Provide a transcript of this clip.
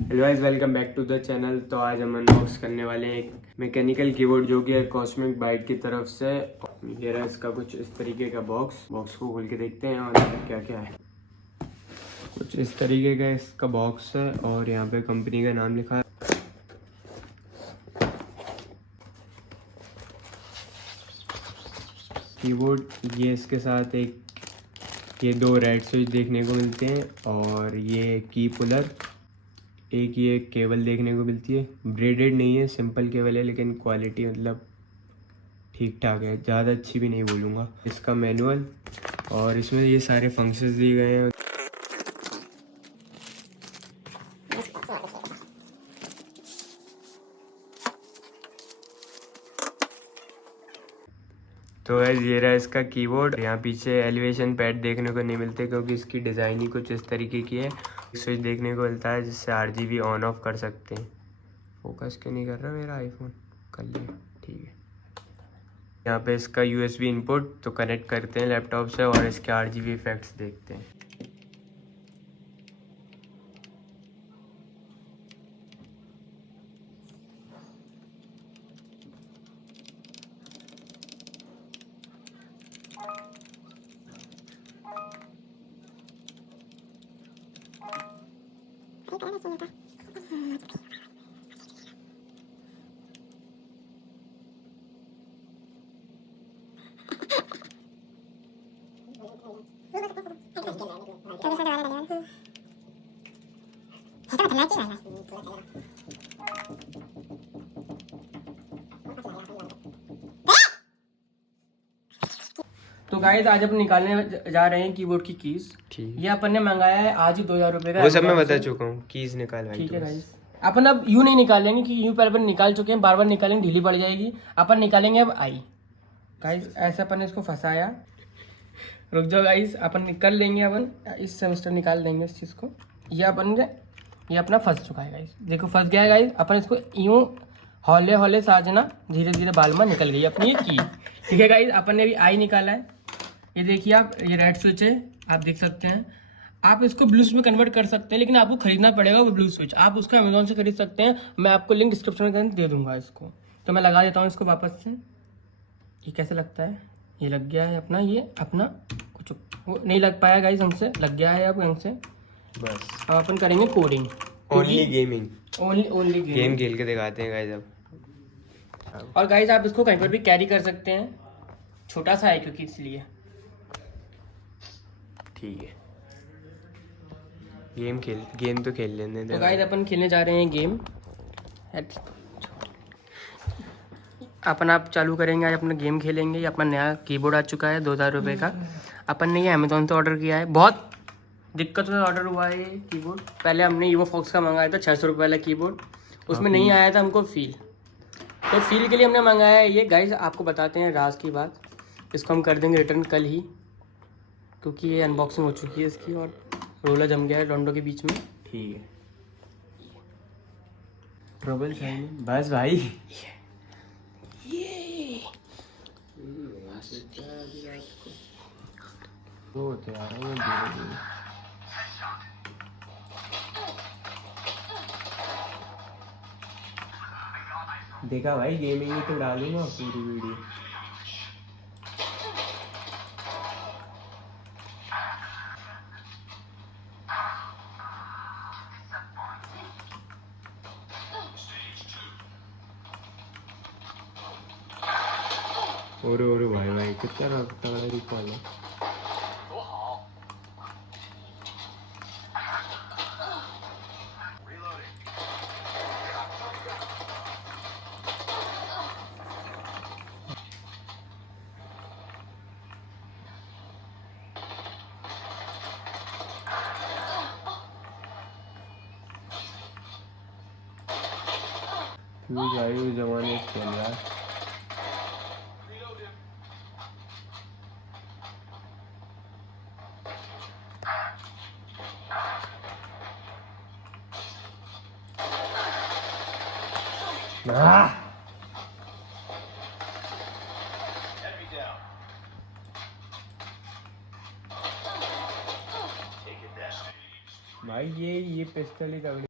Hello guys, welcome back to the channel. तो आज हम अनबॉक्स करने वाले हैं एक मैकेनिकल कीबोर्ड जो कि है कॉस्मिक बाइट की तरफ से। ये रहा इसका कुछ इस तरीके का बॉक्स को खोल के देखते हैं और क्या क्या है। कुछ इस तरीके का इसका बॉक्स है और यहाँ पे कंपनी का नाम लिखा है। कीबोर्ड ये इसके साथ ये दो रेड स्विच देखने को मिलते हैं और ये की पुलर, एक ये केबल देखने को मिलती है। ब्रेडेड नहीं है, सिंपल केबल है, लेकिन क्वालिटी मतलब ठीक ठाक है, ज़्यादा अच्छी भी नहीं बोलूँगा। इसका मैनुअल और इसमें ये सारे फंक्शंस दिए गए हैं। तो ये रहा इसका कीबोर्ड। यहाँ पीछे एलिवेशन पैड देखने को नहीं मिलते क्योंकि इसकी डिज़ाइन ही कुछ इस तरीके की है। स्विच देखने को मिलता है जिससे RGB ऑन ऑफ कर सकते हैं। फोकस क्यों नहीं कर रहा मेरा आईफोन? कर लिया, ठीक है। यहाँ पे इसका USB इनपुट तो कनेक्ट करते हैं लैपटॉप से और इसके RGB इफेक्ट्स देखते हैं। तो गाइस आज अपन निकालने जा रहे हैं कीबोर्ड की कीज। ठीक, ये अपन ने मंगाया है आज ही 2000 रुपए का। वो सब मैं बता चुका हूँ, कीज निकाल। ठीक है गाइस, अपन अब यूं नहीं निकालेंगे कि यूं पहले अपन निकाल चुके हैं, बार बार निकालेंगे ढीली पड़ जाएगी। अपन निकालेंगे अब आई। गाइस ऐसे अपन ने इसको फंसाया। रुक जाओ गाइस, अपन निकाल लेंगे। अपन इस सेमेस्टर निकाल देंगे इस चीज को। ये अपना फंस चुका है गाइस, देखो फंस गया है गाइस। अपन इसको यूं हौले हौले साजना धीरे धीरे बाल में निकल गई अपनी ये की। ठीक है गाइस, अपन ने भी आई निकाला है। ये देखिए आप, ये रेड स्विच है, आप देख सकते हैं। आप इसको ब्लू स्विच में कन्वर्ट कर सकते हैं, लेकिन आपको खरीदना पड़ेगा वो ब्लू स्विच। आप उसको अमेजोन से खरीद सकते हैं, मैं आपको लिंक डिस्क्रिप्शन में दे दूंगा इसको। तो मैं लगा देता हूँ इसको वापस से। ये कैसे लगता है? ये लग गया है अपना, ये अपना कुछ वो नहीं लग पाया गाइस हमसे, लग गया है अब हमसे। बस अब अपन करेंगे coding. Only gaming, only game खेल के दिखाते हैं गाइस अब। और गाइस आप इसको कहीं पर भी कैरी कर सकते हैं, छोटा सा है क्योंकि इसलिए। ठीक है, गेम तो खेल लेने दे। तो गाइस अपन खेलने जा रहे हैं गेम। अपन आप चालू करेंगे, आज अपना गेम खेलेंगे। ये अपना नया कीबोर्ड आ चुका है 2000 रुपये का। अपन ने ये अमेजोन से ऑर्डर किया है, बहुत दिक्कत से ऑर्डर हुआ है ये कीबोर्ड। पहले हमने ईवो फॉक्स का मंगाया था 600 रुपये वाला कीबोर्ड, उसमें नहीं आया था हमको फील। तो फील के लिए हमने मंगाया है ये। गाइस आपको बताते हैं राज की बात, इसको हम कर देंगे रिटर्न कल ही, क्योंकि ये अनबॉक्सिंग हो चुकी है इसकी और रोला जम गया है डोंडो के बीच में। ठीक है, ट्रबल साइन बस भाई। ये वो तो यार वो देखा भाई, गेमिंग ही तो डालूंगा पूरी वीडियो। और भाई कितना तगड़ा रिकॉल है। भाई उस जमाने से खेल रहा है। भाई ये पिस्टल ही तगड़ी